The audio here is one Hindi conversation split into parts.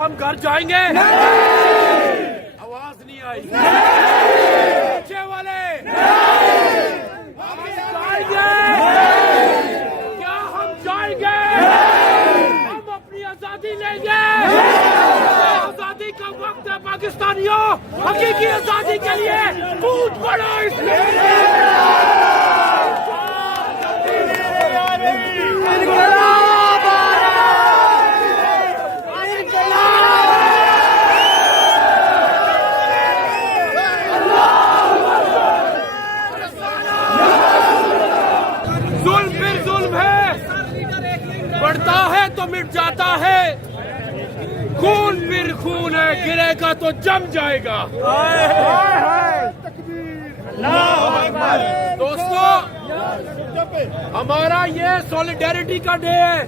हम घर जाएंगे। आवाज नहीं आई। बच्चे वाले हम जाएंगे। क्या हम जाएंगे? हम अपनी आजादी लेंगे। आजादी का वक्त है पाकिस्तानियों। हकीकी आजादी के लिए कूद पड़ो इसमें। जुल्म फिर जुल्म है, बढ़ता है तो मिट जाता है। खून फिर खून है, गिरेगा तो जम जाएगा। दोस्तों, हमारा ये सॉलिडेरिटी का डे है।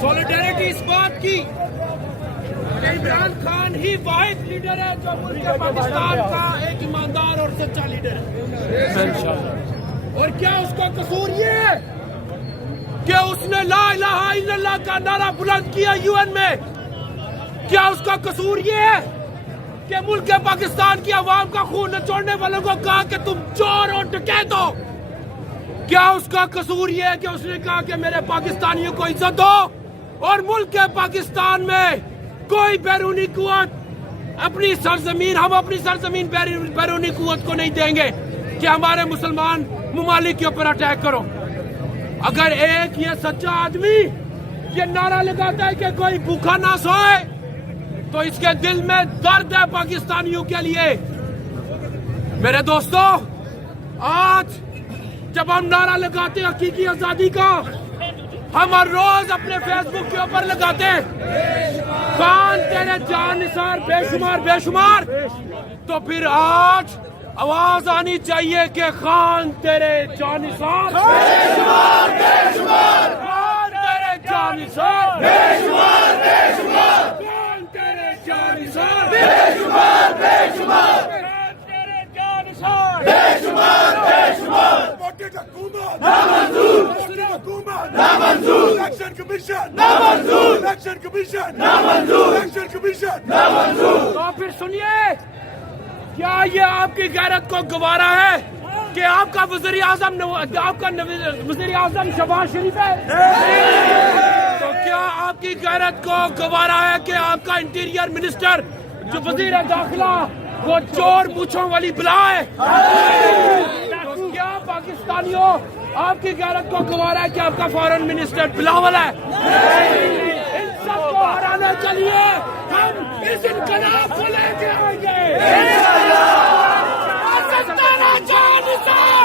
सॉलिडेरिटी इस बात की इमरान खान ही वाहिद लीडर है जो मुल्क पाकिस्तान का एक ईमानदार और सच्चा लीडर है। और क्या उसका कसूर ये है कि उसने ला इलाहा इल्लल्लाह का नारा बुलंद किया यूएन में? क्या उसका कसूर ये है कि मुल्क पाकिस्तान की आवाम का खून निचोड़ने वालों को कहा कि तुम चोर और डकैत हो? क्या उसका कसूर ये है कि उसने कहा कि मेरे पाकिस्तानियों को इज्जत दो और मुल्क पाकिस्तान में कोई बैरूनी कुव्वत अपनी सरजमीन, हम अपनी सरजमीन बैरूनी कुव्वत को नहीं देंगे कि हमारे मुसलमान ममालिक के ऊपर अटैक करो? अगर एक ये सच्चा आदमी ये नारा लगाता है कि कोई भूखा ना सोए, तो इसके दिल में दर्द है पाकिस्तानियों के लिए। मेरे दोस्तों, आज जब हम नारा लगाते हैं हकीकी आजादी का, हम हर रोज अपने फेसबुक के ऊपर लगाते हैं खान तेरे जान निसार बेशुमार बेशुमार, तो फिर आज आवाज आनी चाहिए कि खान तेरे जान निसार बेशुमार बेशुमार, खान तेरे जान निसार बेशुमार बेशुमार, खान तेरे जान निसार बेशुमार बेशुमार, खान तेरे जान निसार बेशुमार बेशुमार। नामंजूर, नामंजूर, इलेक्शन कमीशन नामंजूर, इलेक्शन कमीशन नामंजूर, इलेक्शन कमीशन नामंजूर। तो फिर सुनिए, क्या ये आपकी गैरत को गवारा है कि आपका वज़ीर आज़म शहबाज शरीफ है? तो क्या आपकी गैरत को गवारा है कि आपका इंटीरियर मिनिस्टर जो वज़ीर दाखिला वो चोर मूंछों वाली बला है? तो क्या पाकिस्तानियों आपकी गैरत को गवारा है कि आपका फॉरेन मिनिस्टर बिलावल है? इन सबको हराने के लिए हम इस इनकलाब को लेके आएंगे।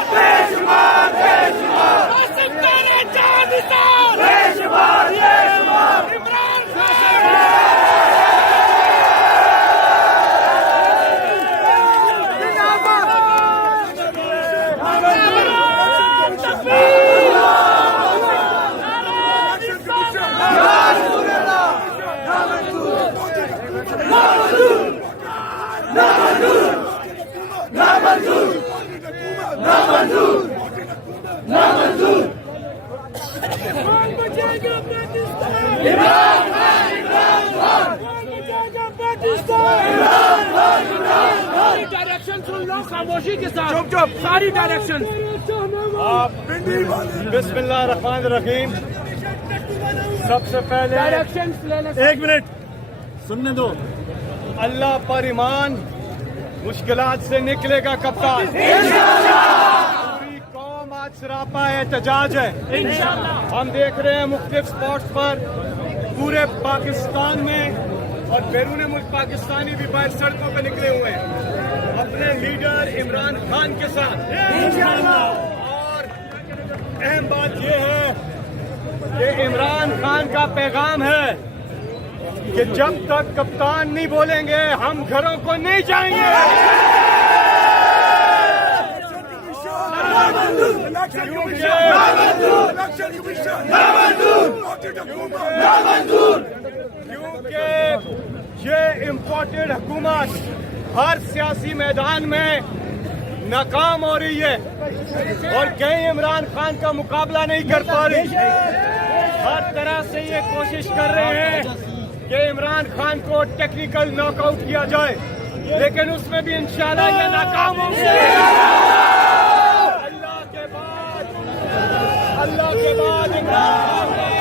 बेशुमार बेशुमार, बेशुमार बेशुमार, इमरान नामंजूर, नामंजूर, नामंजूर। इमरान बचाएगा पाकिस्तान, इमरान खान, इमरान खान, बचाएगा पाकिस्तान, इमरान खान, इमरान खान। सारी डायरेक्शन सुन लो खामोशी के साथ, चुप चुप, सारी डायरेक्शन। बिस्मिल्लाहिर्रहमानिर्रहीम। सबसे पहले डायरेक्शन एक मिनट सुनने दो। अल्लाह पर ईमान, मुश्किलात से निकलेगा कप्तान। पूरी कौम आज सरापा एहतजाज है। हम देख रहे हैं मुख्तलिफ स्पॉट्स पर पूरे पाकिस्तान में और बैरून मुल्क पाकिस्तानी भी बाहर सड़कों पर निकले हुए हैं अपने लीडर इमरान खान के साथ। और अहम बात यह है कि इमरान खान का पैगाम है कि जब तक कप्तान नहीं बोलेंगे हम घरों को नहीं जाएंगे। क्योंकि ये इम्पोर्टेड हुकूमत हर सियासी मैदान में नाकाम हो रही है और कहीं इमरान खान का मुकाबला नहीं कर पा रही। हर तरह से ये कोशिश कर रहे हैं कि इमरान खान को टेक्निकल नॉकआउट किया जाए, लेकिन उसमें भी इंशाल्लाह ये नाकाम होंगे। अल्लाह के बाद इमरान खान ने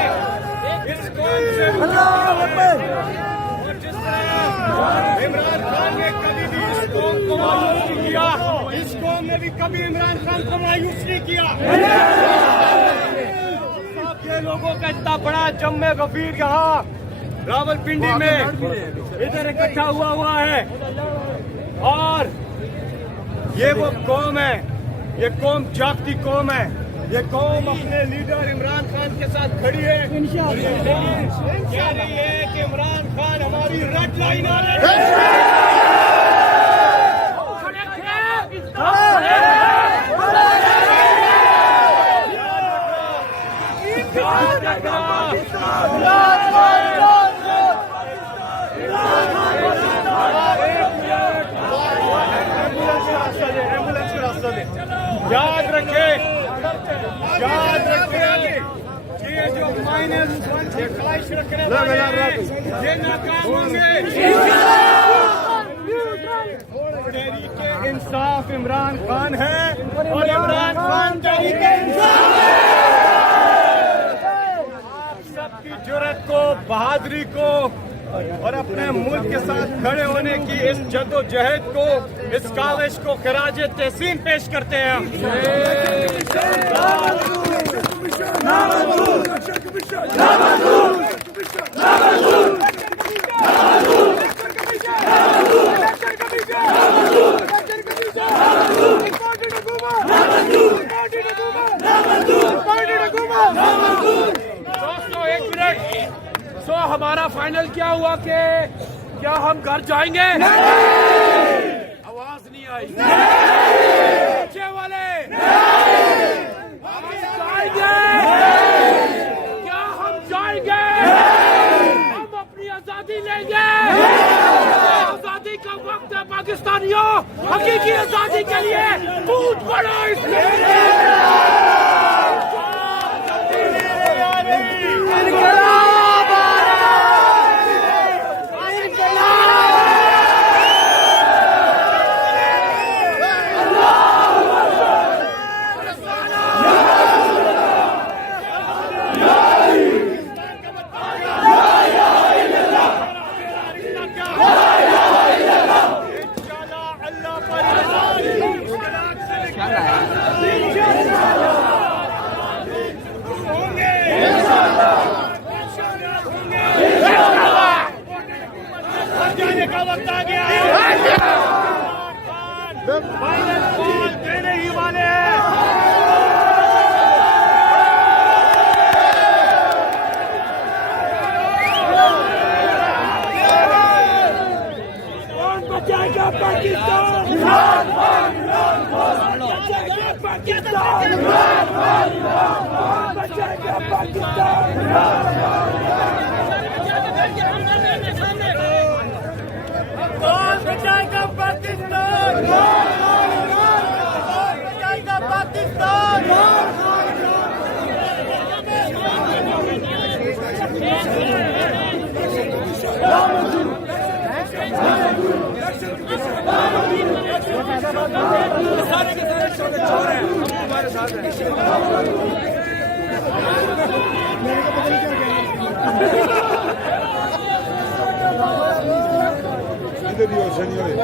इस कौम से इमरान खान ने कभी भी इस कौम को मायूस नहीं किया, इस कौम ने भी कभी इमरान खान को मायूस नहीं किया। ये लोगों का इतना बड़ा जम्मे गफीर यहाँ रावलपिंडी में इधर इकट्ठा हुआ है, और ये वो कौम है, ये कौम जागती कौम है, ये कौम अपने लीडर इमरान खान के साथ खड़ी है। कह रही है कि इमरान खान हमारी रेड लाइन आ रही है। याद रखें कि ये जो -1 से ख्वाहिश रखने वाले हैं ये नाकाम होंगे। तहरीके इंसाफ इमरान खान है और इमरान खान तहरीके इंसाफ है। आप सबकी जुर्रत को, बहादुरी को और अपने मुल्क के साथ खड़े होने की इस जद्दोजहद को, इस काविश को खिराज तहसीन पेश करते हैं। दोस्तों एक मिनट, तो हमारा फाइनल क्या हुआ कि क्या हम घर जाएंगे? आवाज नहीं आई। पीछे वाले हम जाएंगे? क्या हम जाएंगे? हम अपनी आजादी लेंगे। आजादी का वक्त है पाकिस्तानियों, हकीकी आजादी के लिए कूद पड़ो इसमें। जाने का वक्त आ गया है। फाइनल बॉल देने ही वाले हैं। कौन बचाएगा पाकिस्तान? बचाएगा पाकिस्तान? बचाएगा पाकिस्तान? कौन बचाएगा पाकिस्तान? बचाएगा पाकिस्तान? सारे के सारे छोटे छोरे हैं, हमारे साथ हैं। Señores.